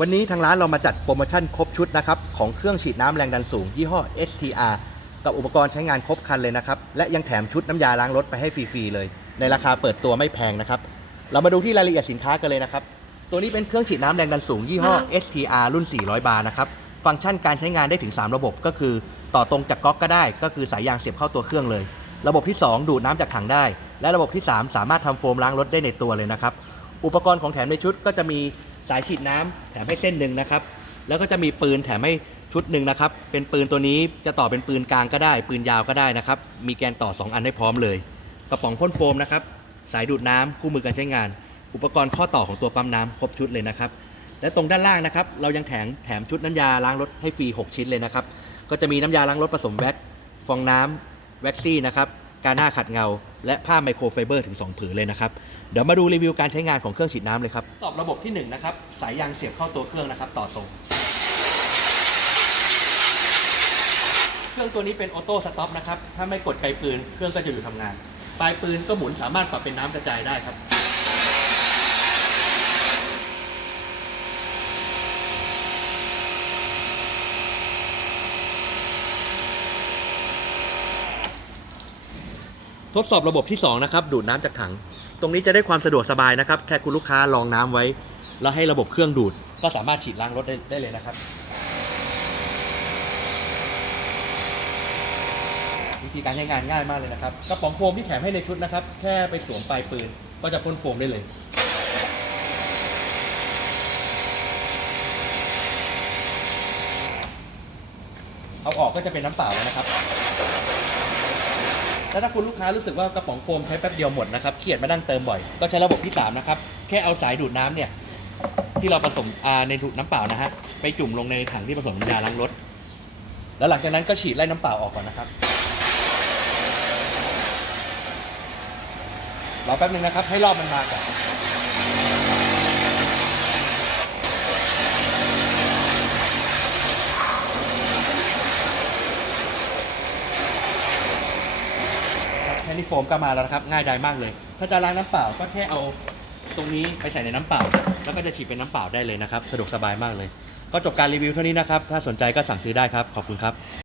วันนี้ทางร้านเรามาจัดโปรโมชั่นครบชุดนะครับของเครื่องฉีดน้ำแรงดันสูง ยี่ห้อ STR กับอุปกรณ์ใช้งานครบครันเลยนะครับ และยังแถมชุดน้ำยาล้างรถไปให้ฟรีๆเลย ในราคาเปิดตัวไม่แพงนะครับ เรามาดูที่รายละเอียดสินค้ากันเลยนะครับ ตัวนี้เป็นเครื่องฉีดน้ำแรงดันสูง ยี่ห้อ STR รุ่น 400 บาร์นะครับ ฟังก์ชันการใช้งานได้ถึง 3 ระบบก็คือ ต่อตรงจากก๊อกก็ได้ ก็คือสายยางเสียบเข้าตัวเครื่องเลย ระบบที่ 2 ดูดน้ำจากถังได้ และระบบที่ 3 สามารถทำโฟมล้างรถได้ในตัวเลยนะครับ อุปกรณ์ของแถมในชุดก็จะมี สายฉีดน้ำแถมให้เส้นหนึ่งนะครับ แล้วก็จะมีปืนแถมให้ชุดหนึ่งนะครับ เป็นปืนตัวนี้จะต่อเป็นปืนกลางก็ได้ ปืนยาวก็ได้นะครับ มีแกนต่อ 2 อันให้พร้อมเลย กระป๋องพ่นโฟมนะครับ สายดูดน้ำคู่มือการใช้งาน อุปกรณ์ข้อต่อของตัวปั๊มน้ำครบชุดเลยนะครับ และตรงด้านล่างนะครับ เรายังแถมแถมชุดน้ำยาล้างรถให้ฟรี 6 ชิ้นเลยนะครับ ก็จะมีน้ำยาล้างรถผสมแว็กฟองน้ำแว็กซี่นะครับ การหน้าขัดเงา และผ้าไมโครไฟเบอร์ถึง 2 ผืนเลยนะครับ เดี๋ยวมาดูรีวิวการใช้งานของเครื่องฉีดน้ำเลยครับตอบระบบที่1นะครับสายยางเสียบเข้าตัวเครื่องนะครับ ต่อตรงเครื่องตัวนี้เป็นออโต้สต็อปนะครับถ้าไม่กดไกลปืนเครื่องก็จะหยุดทำงาน ปลายปืนก็หมุนสามารถปรับเป็นน้ำกระจายได้ครับ ทดสอบระบบที่ 2 นะครับ ดูดน้ำจากถัง ตรงนี้จะได้ความสะดวกสบายนะครับ แค่คุณลูกค้าลองน้ำไว้ แล้วให้ระบบเครื่องดูด ก็สามารถฉีดล้างรถได้ได้เลยนะครับวิธีการใช้งานง่ายมากเลยนะครับกระป๋องโฟมที่แถมให้ในชุดนะครับ แค่ไปสวมปลายปืน ก็จะพ่นโฟมได้เลยเอาออกก็จะเป็นน้ำเปล่าแล้วนะครับ แล้วถ้าคุณลูกค้ารู้สึกว่ากระป๋องโฟมใช้แป๊บเดียวหมดนะครับเครียดมานั่งเติมบ่อย ก็ใช้ระบบที่ 3 นะครับ แค่เอาสายดูดน้ำเนี่ย ที่เราผสมในถุงน้ำเปล่านะฮะ ไปจุ่มลงในถังที่ผสมน้ำยาล้างรถ แล้วหลังจากนั้นก็ฉีดไล่น้ำเปล่าออกก่อนนะครับ รอแป๊บนึงนะครับ ให้รอบมันมาก่อน แค่นี้โฟมก็มาแล้วนะครับง่ายดายมากเลย ถ้าจะล้างน้ำเปล่าก็แค่เอาตรงนี้ไปใส่ในน้ำเปล่า แล้วก็จะฉีดเป็นน้ำเปล่าได้เลยนะครับ สะดวกสบายมากเลย ก็จบการรีวิวเท่านี้นะครับ ถ้าสนใจก็สั่งซื้อได้ครับ ขอบคุณครับ